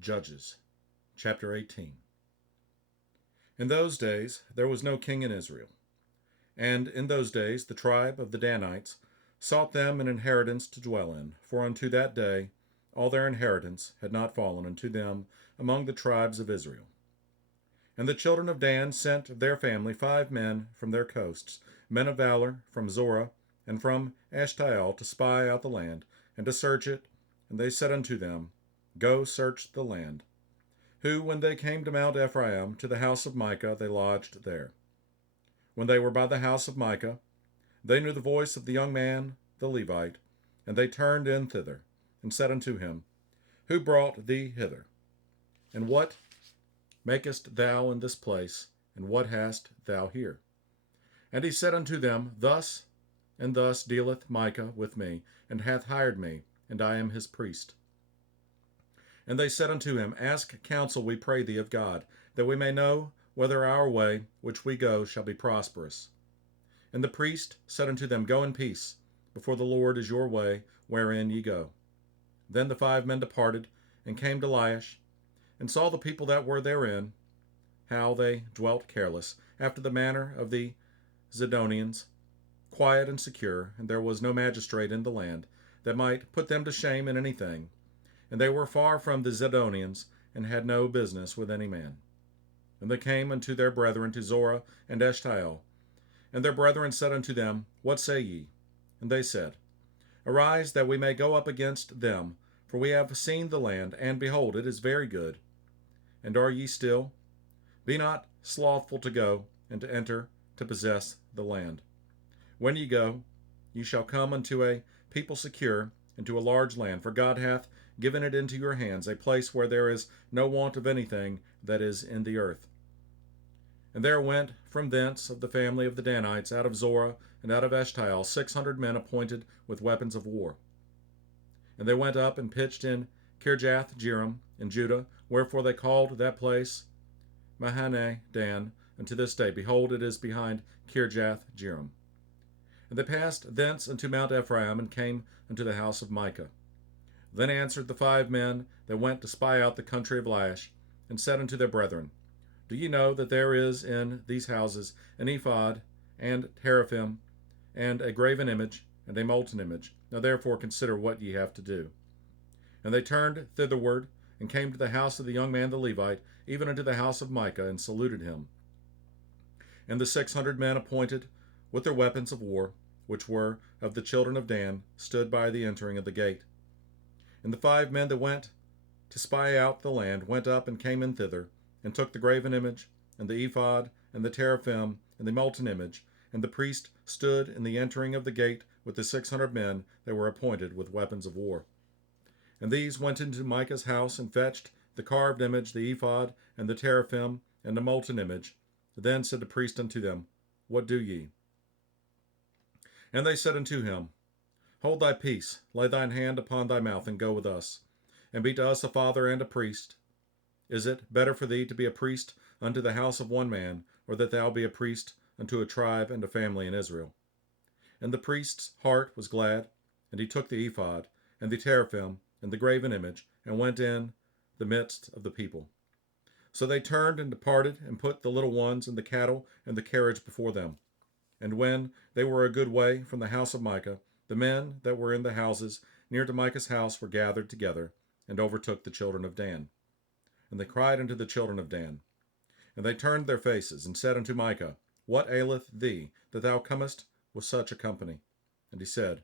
Judges, chapter 18. In those days there was no king in Israel. And in those days the tribe of the Danites sought them an inheritance to dwell in, for unto that day all their inheritance had not fallen unto them among the tribes of Israel. And the children of Dan sent of their family 5 men from their coasts, men of valor, from Zorah and from Ashtael, to spy out the land, and to search it. And they said unto them, Go search the land. Who, when they came to Mount Ephraim, to the house of Micah, they lodged there. When they were by the house of Micah, they knew the voice of the young man, the Levite, and they turned in thither, and said unto him, Who brought thee hither? And what makest thou in this place, and what hast thou here? And he said unto them, Thus and thus dealeth Micah with me, and hath hired me, and I am his priest. And they said unto him, Ask counsel, we pray thee, of God, that we may know whether our way which we go shall be prosperous. And the priest said unto them, Go in peace, before the Lord is your way, wherein ye go. Then the 5 men departed, and came to Laish, and saw the people that were therein, how they dwelt careless, after the manner of the Zidonians, quiet and secure, and there was no magistrate in the land that might put them to shame in anything. And they were far from the Zidonians, and had no business with any man. And they came unto their brethren to Zorah and Eshtael. And their brethren said unto them, What say ye? And they said, Arise, that we may go up against them, for we have seen the land, and behold, it is very good. And are ye still? Be not slothful to go, and to enter, to possess the land. When ye go, ye shall come unto a people secure, and to a large land, for God hath given it into your hands, a place where there is no want of anything that is in the earth. And there went from thence of the family of the Danites, out of Zorah and out of Eshtael, 600 men appointed with weapons of war. And they went up and pitched in Kirjath-jearim in Judah, wherefore they called that place Mahane Dan unto this day. Behold, it is behind Kirjath-jearim. And they passed thence unto Mount Ephraim, and came unto the house of Micah. Then answered the 5 men that went to spy out the country of Laish, and said unto their brethren, Do ye know that there is in these houses an ephod, and teraphim, and a graven image, and a molten image? Now therefore consider what ye have to do. And they turned thitherward, and came to the house of the young man the Levite, even unto the house of Micah, and saluted him. And the 600 men appointed with their weapons of war, which were of the children of Dan, stood by the entering of the gate. And the 5 men that went to spy out the land went up and came in thither, and took the graven image, and the ephod, and the teraphim, and the molten image. And the priest stood in the entering of the gate with the 600 men that were appointed with weapons of war. And these went into Micah's house, and fetched the carved image, the ephod, and the teraphim, and the molten image. Then said the priest unto them, What do ye? And they said unto him, Hold thy peace, lay thine hand upon thy mouth, and go with us, and be to us a father and a priest. Is it better for thee to be a priest unto the house of one man, or that thou be a priest unto a tribe and a family in Israel? And the priest's heart was glad, and he took the ephod, and the teraphim, and the graven image, and went in the midst of the people. So they turned and departed, and put the little ones and the cattle and the carriage before them. And when they were a good way from the house of Micah, the men that were in the houses near to Micah's house were gathered together, and overtook the children of Dan. And they cried unto the children of Dan. And they turned their faces, and said unto Micah, What aileth thee, that thou comest with such a company? And he said,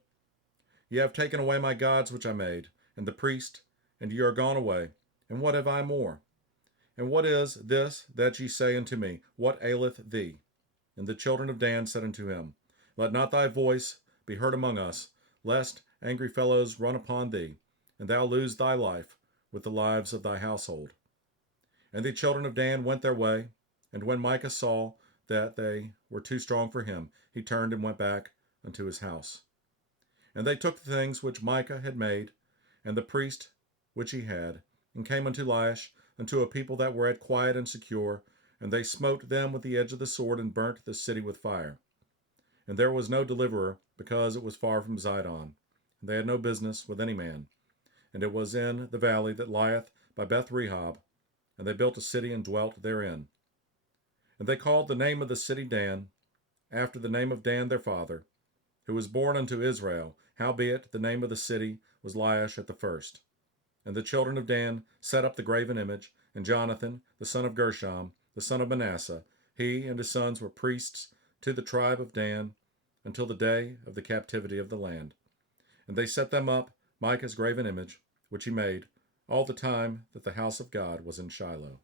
Ye have taken away my gods which I made, and the priest, and ye are gone away. And what have I more? And what is this that ye say unto me, What aileth thee? And the children of Dan said unto him, Let not thy voice be heard among us, lest angry fellows run upon thee, and thou lose thy life with the lives of thy household. And the children of Dan went their way, and when Micah saw that they were too strong for him, he turned and went back unto his house. And they took the things which Micah had made, and the priest which he had, and came unto Laish, unto a people that were at quiet and secure, and they smote them with the edge of the sword, and burnt the city with fire. And there was no deliverer, because it was far from Zidon, and they had no business with any man. And it was in the valley that lieth by Beth Rehob, and they built a city and dwelt therein. And they called the name of the city Dan, after the name of Dan their father, who was born unto Israel. Howbeit the name of the city was Laish at the first. And the children of Dan set up the graven image, and Jonathan, the son of Gershom, the son of Manasseh, he and his sons were priests to the tribe of Dan until the day of the captivity of the land. And they set them up, Micah's graven image, which he made, all the time that the house of God was in Shiloh.